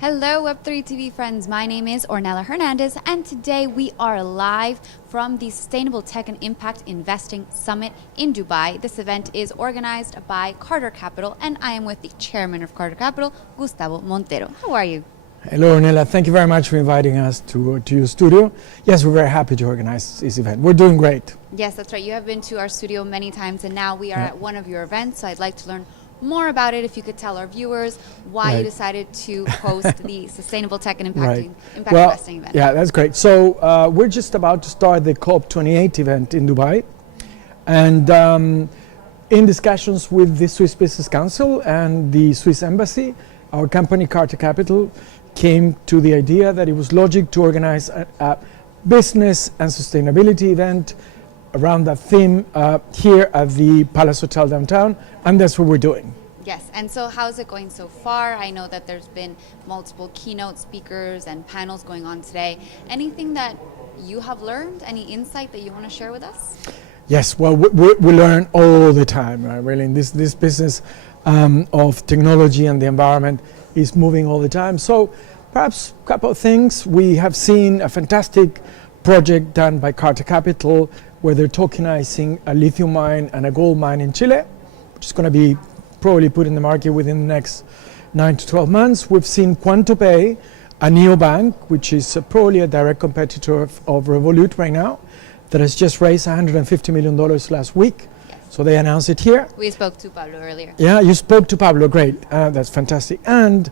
Hello Web3 TV friends, my name is Ornella Hernandez and today we are live from the Sustainable Tech and Impact Investing Summit in Dubai. This event is organized by Carter Capital and I am with the chairman of Carter Capital, Gustavo Montero. How are you? Hello Ornella, thank you very much for inviting us to your studio. Yes, we're very happy to organize this event. We're doing great. Yes, that's right. You have been to our studio many times and now we are at one of your events, so I'd like to learn more about it. If you could tell our viewers why you decided to host the Sustainable Tech and Impact Investing event. Yeah, that's great. So we're just about to start the COP28 event in Dubai, and in discussions with the Swiss Business Council and the Swiss Embassy, our company Carter Capital came to the idea that it was logic to organize a business and sustainability event around that theme here at the Palace Hotel downtown, and that's what we're doing. Yes, and so how's it going so far? I know that there's been multiple keynote speakers and panels going on today. Anything that you have learned, any insight that you want to share with us? Yes, well, we learn all the time, really. This business of technology and the environment is moving all the time. So perhaps a couple of things. We have seen a fantastic project done by Carter Capital where they're tokenizing a lithium mine and a gold mine in Chile, which is going to be probably put in the market within the next 9 to 12 months. We've seen QuantoPay, a neobank, which is probably a direct competitor of Revolut right now, that has just raised $150 million last week. Yes. So they announced it here. We spoke to Pablo earlier. Yeah, you spoke to Pablo, great. That's fantastic. And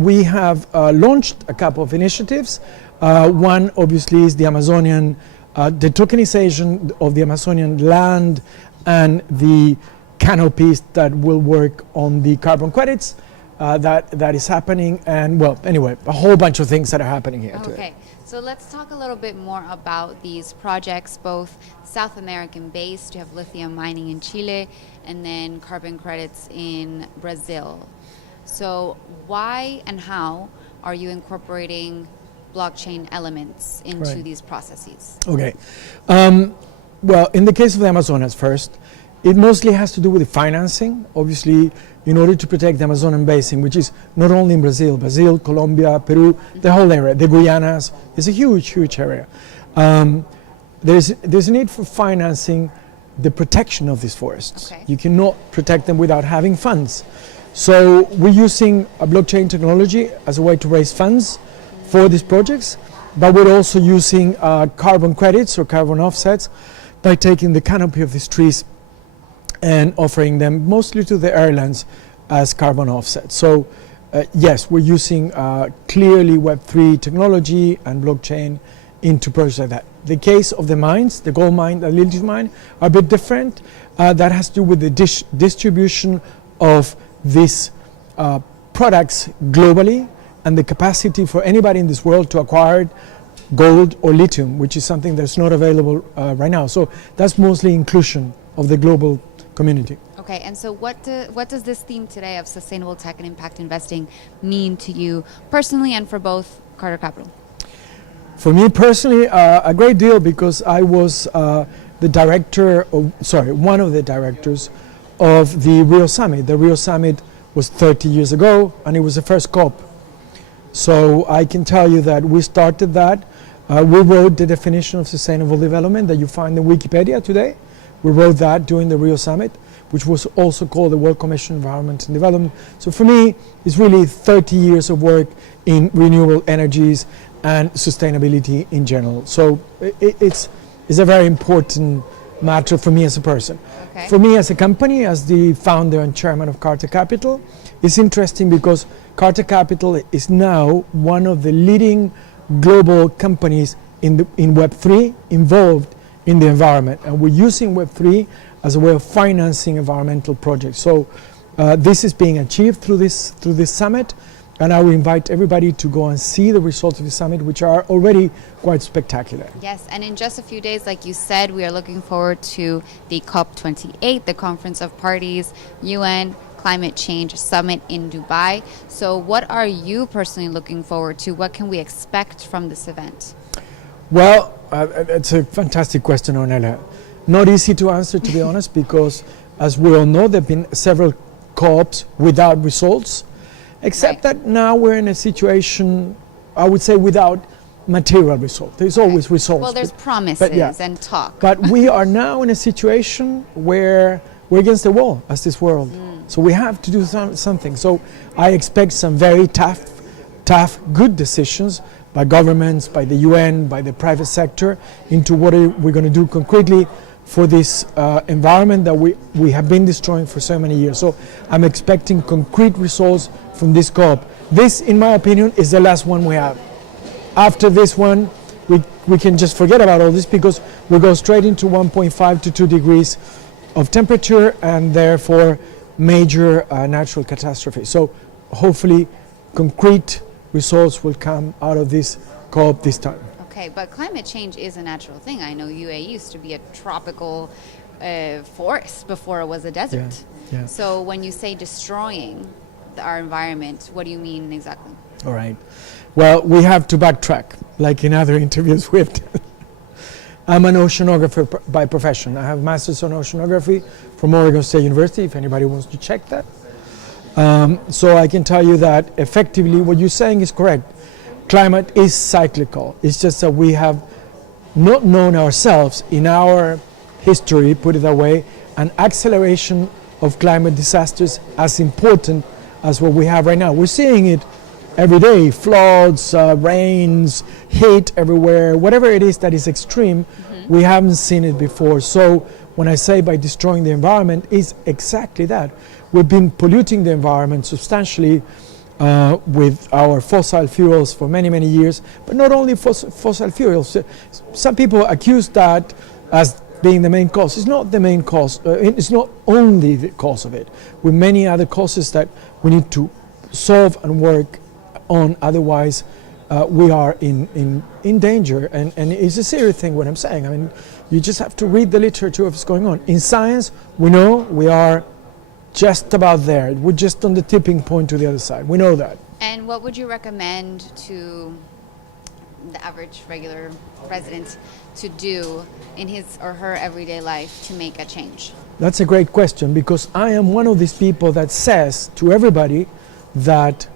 we have launched a couple of initiatives. One obviously is the Amazonian, the tokenization of the Amazonian land and the canopies that will work on the carbon credits. That is happening, and well, anyway, a whole bunch of things that are happening here today. Okay, so let's talk a little bit more about these projects, both South American based, you have lithium mining in Chile, and then carbon credits in Brazil. So why and how are you incorporating blockchain elements into these processes? Okay. Well, in the case of the Amazonas first, it mostly has to do with the financing, obviously, in order to protect the Amazonian basin, which is not only in Brazil, Colombia, Peru, the whole area, the Guyanas, is a huge, huge area. There's a need for financing the protection of these forests. Okay. You cannot protect them without having funds. So we're using a blockchain technology as a way to raise funds for these projects, but we're also using carbon credits or carbon offsets by taking the canopy of these trees and offering them mostly to the airlines as carbon offsets. So yes, we're using clearly Web3 technology and blockchain into projects like that. The case of the mines, the gold mine, the lithium mine, are a bit different. That has to do with the distribution of these products globally and the capacity for anybody in this world to acquire gold or lithium, which is something that's not available right now. So that's mostly inclusion of the global community. Okay, and so what does this theme today of sustainable tech and impact investing mean to you personally and for both Carter Capital? For me personally, a great deal, because I was the director, one of the directors of the Rio Summit. The Rio Summit was 30 years ago, and it was the first COP. So I can tell you that we started that. We wrote the definition of sustainable development that you find in Wikipedia today. We wrote that during the Rio Summit, which was also called the World Commission on Environment and Development. So for me, it's really 30 years of work in renewable energies and sustainability in general. So it's a very important matter for me as a person. Okay. For me as a company, as the founder and chairman of Carter Capital, it's interesting because Carter Capital is now one of the leading global companies in Web3 involved in the environment, and we're using Web3 as a way of financing environmental projects. So this is being achieved through this summit, and I will invite everybody to go and see the results of the summit, which are already quite spectacular. Yes, and in just a few days, like you said, we are looking forward to the COP28, the Conference of Parties, UN Climate Change Summit in Dubai. So what are you personally looking forward to? What can we expect from this event? Well, it's a fantastic question, Ornella. Not easy to answer, to be honest, because as we all know, there have been several COPs without results. Except Right. that now we're in a situation, I would say, without material result. There's always results. Well, there's but- promises yeah. and talk. But we are now in a situation where we're against the wall as this world. So we have to do something. So I expect some very tough, good decisions by governments, by the UN, by the private sector into what we're going to do concretely for this environment that we have been destroying for so many years. So I'm expecting concrete results from this COP. This, in my opinion, is the last one we have. After this one, we can just forget about all this because we go straight into 1.5 to 2 degrees of temperature and therefore major natural catastrophe. So hopefully concrete results will come out of this COP this time. Okay, but climate change is a natural thing. I know UAE used to be a tropical forest before it was a desert. Yeah. So when you say destroying our environment, what do you mean exactly? All right. Well, we have to backtrack, like in other interviews we've done. I'm an oceanographer by profession. I have a master's on oceanography from Oregon State University, if anybody wants to check that. So I can tell you that effectively what you're saying is correct. Climate is cyclical. It's just that we have not known ourselves in our history, put it that way, an acceleration of climate disasters as important as what we have right now. We're seeing it every day, floods, rains, heat everywhere, whatever it is that is extreme, we haven't seen it before. So when I say by destroying the environment, it's exactly that. We've been polluting the environment substantially with our fossil fuels for many, many years, but not only fossil fuels. Some people accuse that as being the main cause. It's not the main cause. It's not only the cause of it. With many other causes that we need to solve and work on, otherwise we are in danger, and it's a serious thing what I'm saying. I mean, you just have to read the literature of what's going on. In science, we know we are just about there. We're just on the tipping point to the other side. We know that. And what would you recommend to the average regular resident to do in his or her everyday life to make a change? That's a great question, because I am one of these people that says to everybody that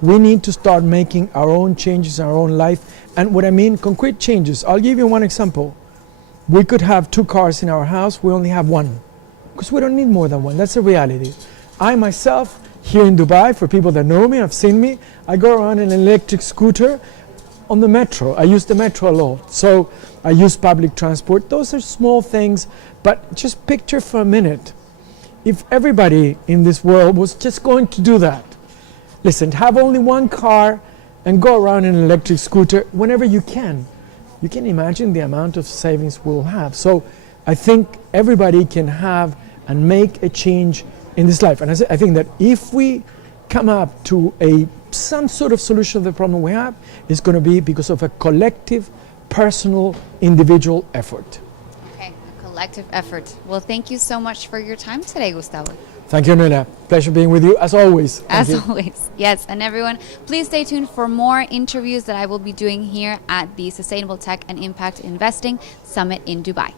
we need to start making our own changes in our own life. And what I mean, concrete changes. I'll give you one example. We could have 2 cars in our house, we only have 1. Because we don't need more than 1, that's the reality. I myself, here in Dubai, for people that know me, have seen me, I go around in an electric scooter on the metro. I use the metro a lot. So I use public transport. Those are small things, but just picture for a minute, if everybody in this world was just going to do that. Listen, have only 1 car and go around in an electric scooter whenever you can. You can imagine the amount of savings we'll have. So I think everybody can have and make a change in this life. And I think that if we come up to some sort of solution to the problem we have, it's going to be because of a collective, personal, individual effort. Okay, a collective effort. Well, thank you so much for your time today, Gustavo. Thank you, Ornella. Pleasure being with you, as always. Thank you. Always. Yes, and everyone, please stay tuned for more interviews that I will be doing here at the Sustainable Tech and Impact Investing Summit in Dubai.